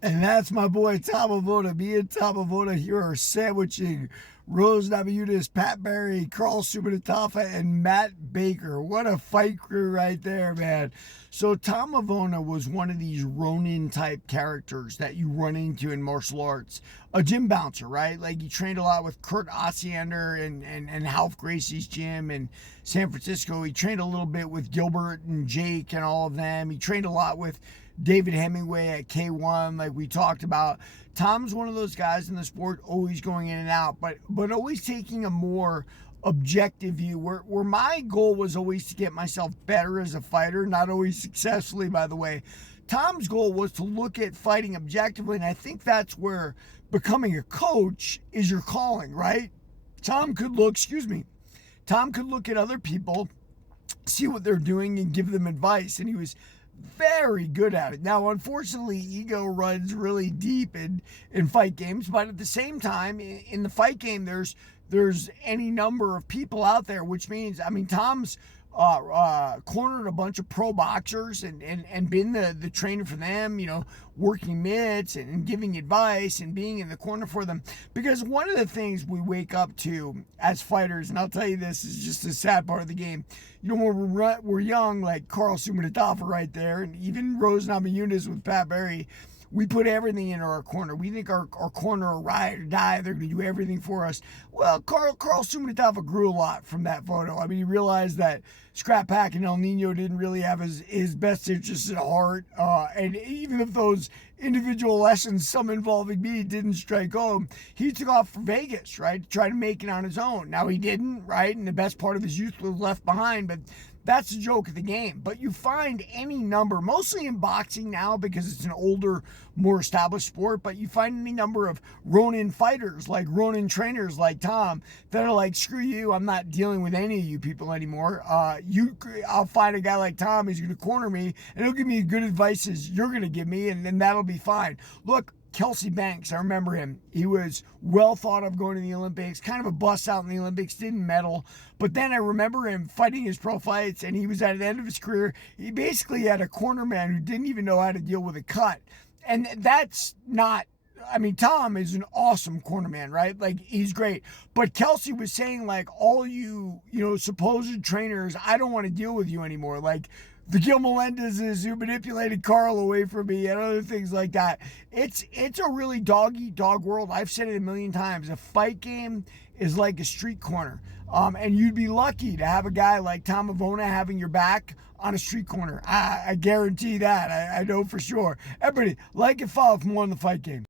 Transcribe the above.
And that's my boy Tom Avona. Me and Tom Avona here are sandwiching Rose Namajunas, Pat Barry, Carl Subbanatafa, and Matt Baker. What a fight crew right there, man. So Tom Avona was one of these Ronin type characters that you run into in martial arts. A gym bouncer, right? Like he trained a lot with Kurt Osiander and Half Gracie's gym in San Francisco. He trained a little bit with Gilbert and Jake and all of them. He trained a lot with David Hemingway at K1, like we talked about. Tom's one of those guys in the sport, always going in and out, but always taking a more objective view. Where my goal was always to get myself better as a fighter, not always successfully, by the way. Tom's goal was to look at fighting objectively, and I think that's where becoming a coach is your calling, right? Tom could look at other people, see what they're doing, and give them advice, and he was very good at it. Now, unfortunately, ego runs really deep in fight games, but at the same time, in the fight game, there's any number of people out there, which means, I mean, Tom's cornered a bunch of pro boxers and been the trainer for them, working mitts and giving advice and being in the corner for them. Because one of the things we wake up to as fighters, and I'll tell you this is just a sad part of the game, when we're young, like Carl Subbanatafa right there, and even Rose Namajunas with Pat Barry, we put everything into our corner. We think our corner are ride or die. They're going to do everything for us. Well, Carl Subbanatafa grew a lot from that photo. I mean, he realized that Scrap Pack and El Nino didn't really have his best interests at heart. And even if those individual lessons, some involving me, didn't strike home, he took off for Vegas, right, to try to make it on his own. Now, he didn't, right? And the best part of his youth was left behind. But that's the joke of the game. But you find any number, mostly in boxing now because it's an older, more established sport, but you find any number of Ronin fighters, like Ronin trainers like Tom, that are like, screw you, I'm not dealing with any of you people anymore. I'll find a guy like Tom who's going to corner me, and he'll give me good advice as you're going to give me, and then that'll be fine. Look, Kelsey Banks, I remember him. He was well thought of going to the Olympics, kind of a bust out in the Olympics, didn't medal. But then I remember him fighting his pro fights, and he was at the end of his career. He basically had a corner man who didn't even know how to deal with a cut. And that's not, I mean, Tom is an awesome corner man, right? Like, he's great. But Kelsey was saying, like, all you, supposed trainers, I don't want to deal with you anymore. Like, the Gil Melendez's who manipulated Carl away from me and other things like that. It's a really dog-eat-dog world. I've said it a million times. A fight game is like a street corner. And you'd be lucky to have a guy like Tom Avona having your back on a street corner. I guarantee that. I know for sure. Everybody, like and follow for more on the fight game.